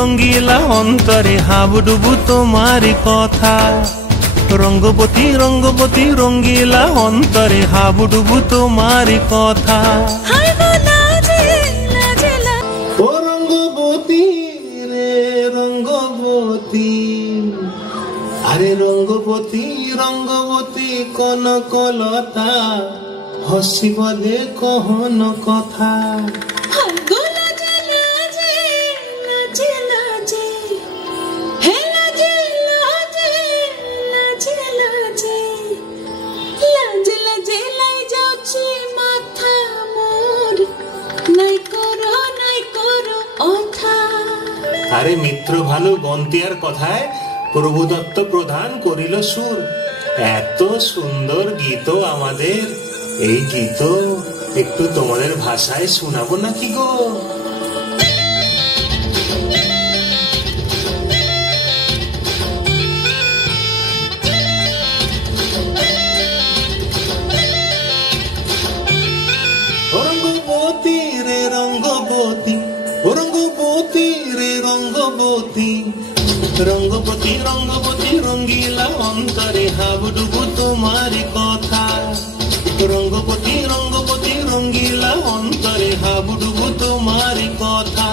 রঙ্গিলা অন্তরে হাবুডুবু তোমারি কথা। রঙ্গবতী রঙ্গবতী রঙ্গিলা অন্তরে হাবুডুবু তোমারি কথা। ও রঙ্গবতী রে রঙ্গবতী, আরে রঙ্গবতী রঙ্গবতী কনকলতা, হসিব দে কহন কথা। আরে মিত্র ভালো বন্তিয়ার কথায় প্রভুদত্ত প্রধান করিল সুর। এত সুন্দর গীত আমাদের, এই গীত একটু তোমাদের ভাষায় শোনাবো নাকি গো? রঙ্গবতী রে রঙ্গবতী, রঙ্গবতী রে রঙ্গবতী, রঙ্গবতী রঙ্গবতী রঙ্গিলা অন্তরে হাবুডুবু তোমারি কথা। রঙ্গবতী রঙ্গবতী রঙ্গিলা অন্তরে হাবুডুবু তোমারি কথা।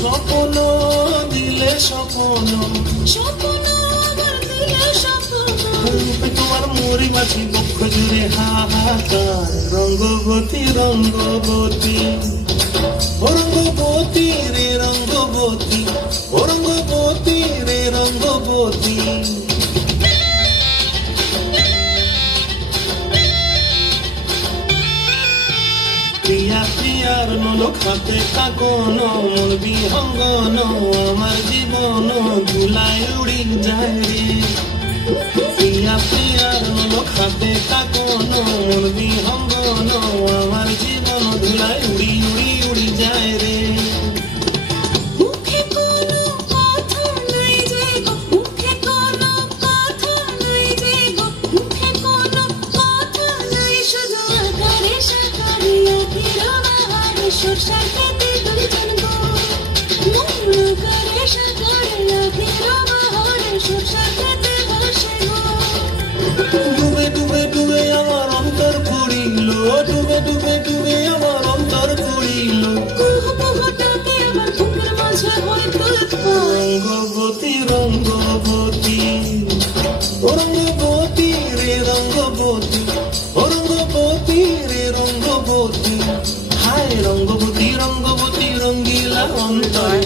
স্বপ্ন দিলে স্বপ্ন, স্বপ্ন দিলে স্বপ্ন, তোমার মরি বাছি বক্ষ জুড়ে হাহাকার। রঙ্গবতী রঙ্গবতী, রঙ্গবতী রে রঙ্গবতী, রঙ্গবতী রে রঙ্গবতী। প্রিয়া প্রিয়ার নলক হাতে কাকন, মোর বিহঙ্গন আমার জীবন ধুলায় উড়ি যায় রে। প্রিয়া প্রিয়ার নলক হাতে কাকন, মোর বিহঙ্গন আমার জীবন ধুলায় উড়ি উড়ি উড়ি যায় রে। ডুবে ডুবে ডুবে আমার অন্তর পুড়িল, ডুবে ডুবে ডুবে আমার অন্তর পুড়িল। রঙ্গবতী রঙ্গবতী, রঙ্গবতী রে রঙ্গবতী, রঙ্গবতী রে রঙ্গবতী। হায় রঙ্গবতী রঙ্গবতী রঙ্গিলা অন্তরে